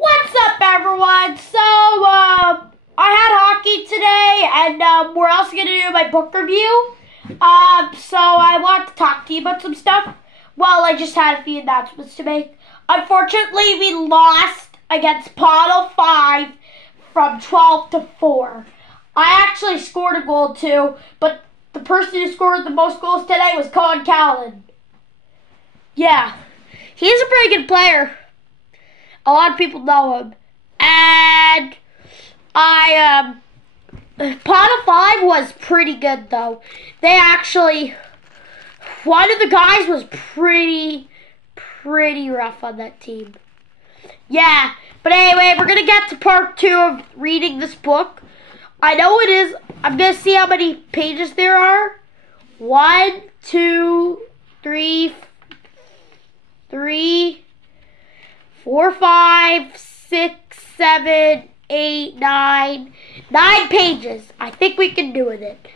What's up, everyone? I had hockey today, and we're also going to do my book review. So I want to talk to you about some stuff. Well, I just had a few announcements to make. Unfortunately, we lost against Pownal 5 from 12-4. I actually scored a goal, too, but the person who scored the most goals today was Colin Callan. Yeah, he's a pretty good player. A lot of people know him. And Pownal 5 was pretty good, though. They actually, one of the guys was pretty rough on that team. Yeah, but anyway, we're going to get to part 2 of reading this book. I know it is. I'm going to see how many pages there are. 1, 2, 3, 4, 5, 6, 7, 8, 9. 9 pages. I think we can do with it.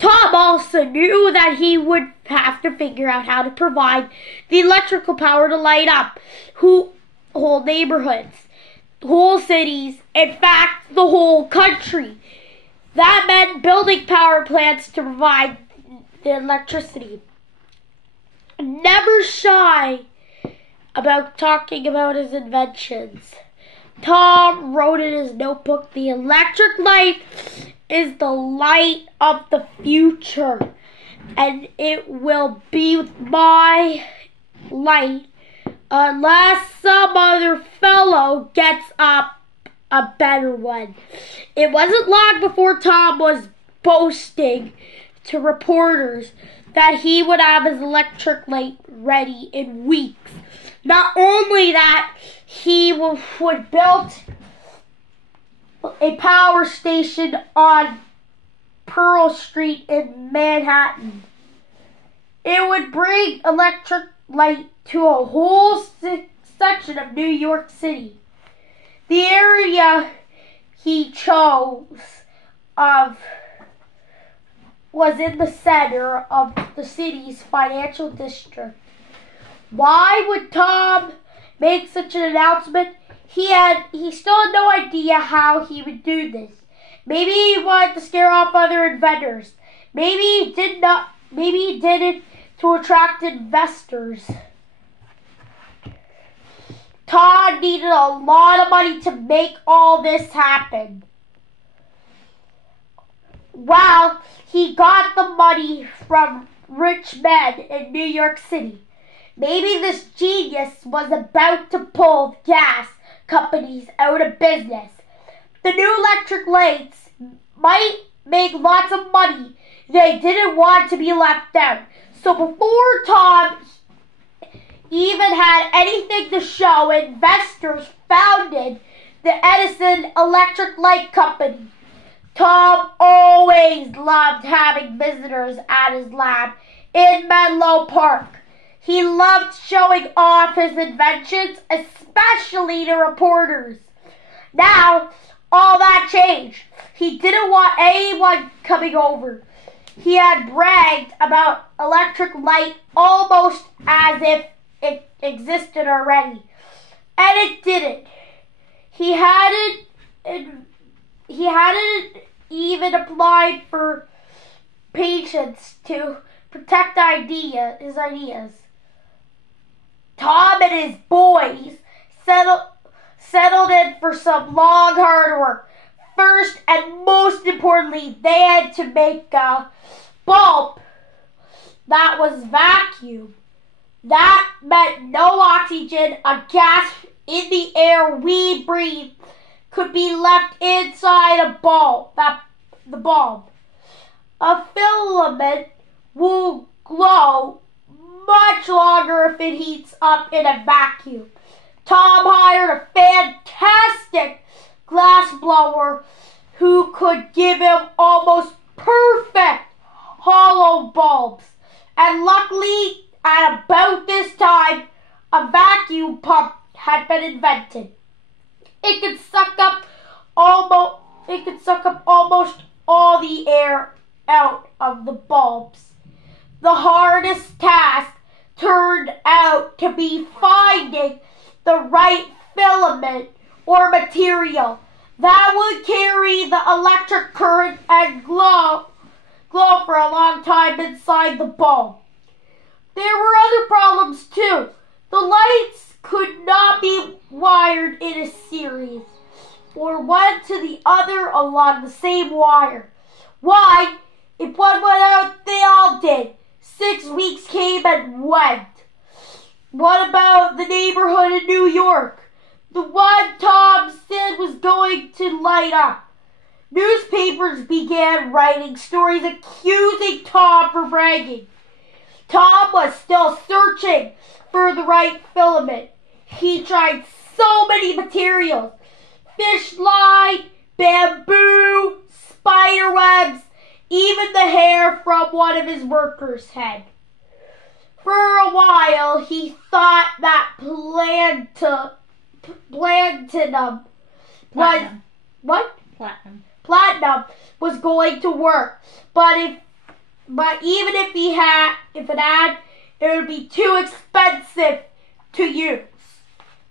Tom also knew that he would have to figure out how to provide the electrical power to light up whole neighborhoods, whole cities, in fact, the whole country. That meant building power plants to provide the electricity. Never shy about talking about his inventions. Tom wrote in his notebook, "The electric light is the light of the future, and it will be my light unless some other fellow gets up a better one." It wasn't long before Tom was boasting to reporters that he would have his electric light ready in weeks. Not only that, he would build a power station on Pearl Street in Manhattan. It would bring electric light to a whole section of New York City. The area he chose was in the center of the city's financial district. Why would Tom make such an announcement? He still had no idea how he would do this. Maybe he wanted to scare off other inventors. Maybe he did it to attract investors. Tom needed a lot of money to make all this happen. Well, he got the money from rich men in New York City. Maybe this genius was about to pull gas companies out of business. The new electric lights might make lots of money. They didn't want to be left out. So before Tom even had anything to show, investors founded the Edison Electric Light Company. Tom always loved having visitors at his lab in Menlo Park. He loved showing off his inventions, especially to reporters. Now, all that changed. He didn't want anyone coming over. He had bragged about electric light almost as if it existed already. And it didn't. He hadn't even applied for patents to protect his ideas. Tom and his boys settled in for some long, hard work. First and most importantly, they had to make a bulb that was vacuum. That meant no oxygen, a gas in the air we breathe, could be left inside a bulb. The bulb. A filament will glow much longer if it heats up in a vacuum. Tom hired a fantastic glass blower who could give him almost perfect hollow bulbs. And luckily, at about this time, a vacuum pump had been invented. It could suck up almost all the air out of the bulbs. The hardest task turned out to be finding the right filament or material that would carry the electric current and glow for a long time inside the bulb. There were other problems too. The lights could not be wired in a series or one to the other along the same wire. Why? If one went out, they all did. 6 weeks came and went. What about the neighborhood in New York? The one Tom said was going to light up. Newspapers began writing stories accusing Tom for bragging. Tom was still searching for the right filament. He tried so many materials: fish line, bamboo, spider webs, even the hair from one of his workers' head. For a while, he thought that platinum was going to work, but even if it had, it would be too expensive to use.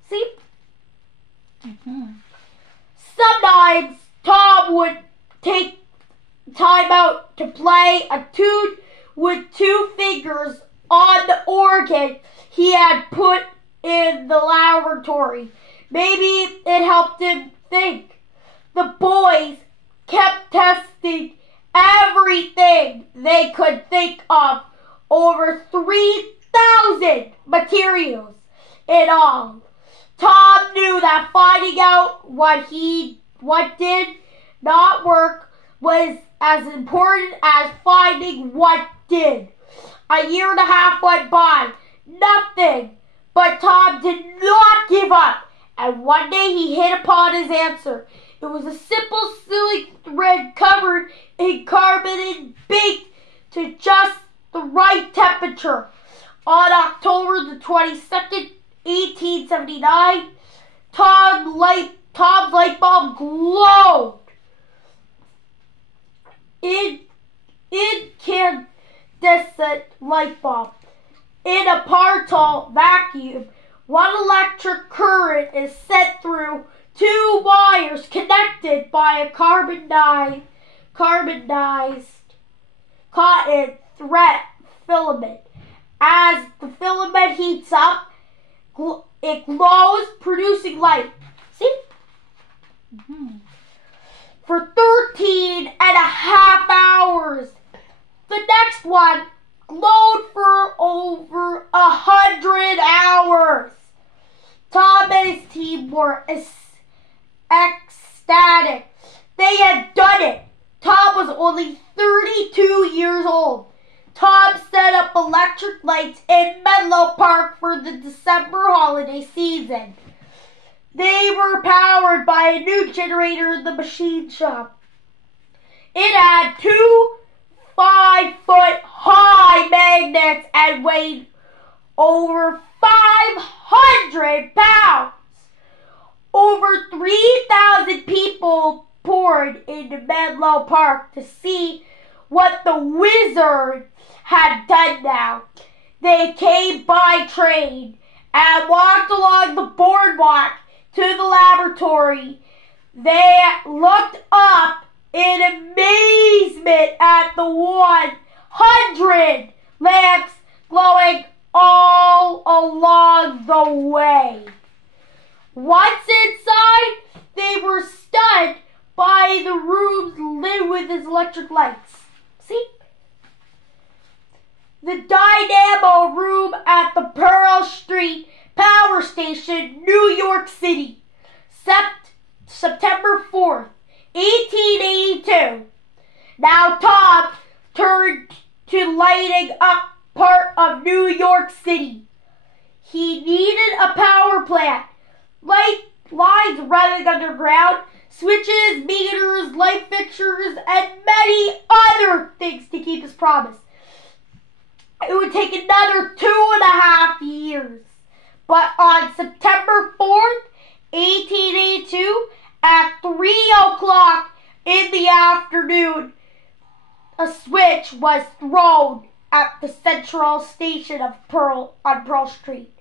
See? Sometimes Tom would take time out to play a tune with 2 fingers on the organ he had put in the laboratory. Maybe it helped him think. The boys kept testing everything they could think of, over 3,000 materials in all. Tom knew that finding out what did not work was as important as finding what did. A year and a half went by. Nothing. But Tom did not give up. And one day he hit upon his answer. It was a simple silk thread covered in carbon and baked to just the right temperature. On October the 22nd, 1879, Tom's light bulb glowed. Incandescent light bulb. In a Partal vacuum, one electric current is sent through 2 wires connected by a carbonized cotton thread filament. As the filament heats up, it glows, producing light. See? For 13 and a half hours. The next one glowed for over 100 hours. Tom and his team were ecstatic. They had done it. Tom was only 32 years old. Tom set up electric lights in Menlo Park for the December holiday season. They were powered by a new generator in the machine shop. It had 2 5-foot-high magnets and weighed over 500 pounds. Over 3,000 people poured into Menlo Park to see what the wizard had done now. They came by train and walked along the boardwalk to the laboratory. They looked up in amazement at the 100 lamps glowing all along the way. Once inside, they were stunned by the rooms lit with its electric lights. See? The dynamo room at the Pearl Street Power Station, New York City, September 4th, 1882. Now Tom turned to lighting up part of New York City. He needed a power plant, lines running underground, switches, meters, light fixtures, and many other things to keep his promise. It would take another 2.5 years. But on September 4th, 1882, at 3 o'clock in the afternoon, a switch was thrown at the central station of Pearl Street.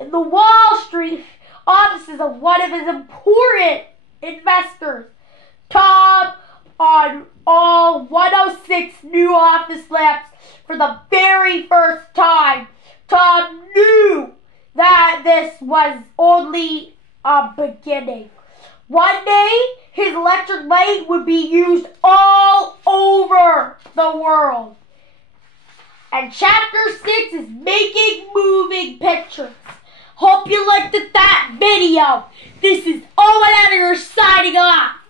In the Wall Street offices of one of his important investors. Tom, on all 106 new office lamps for the very first time, Tom knew that this was only a beginning. One day, his electric light would be used all over the world. And chapter 6 is making moving pictures. Hope you liked that video. This is Owen signing off.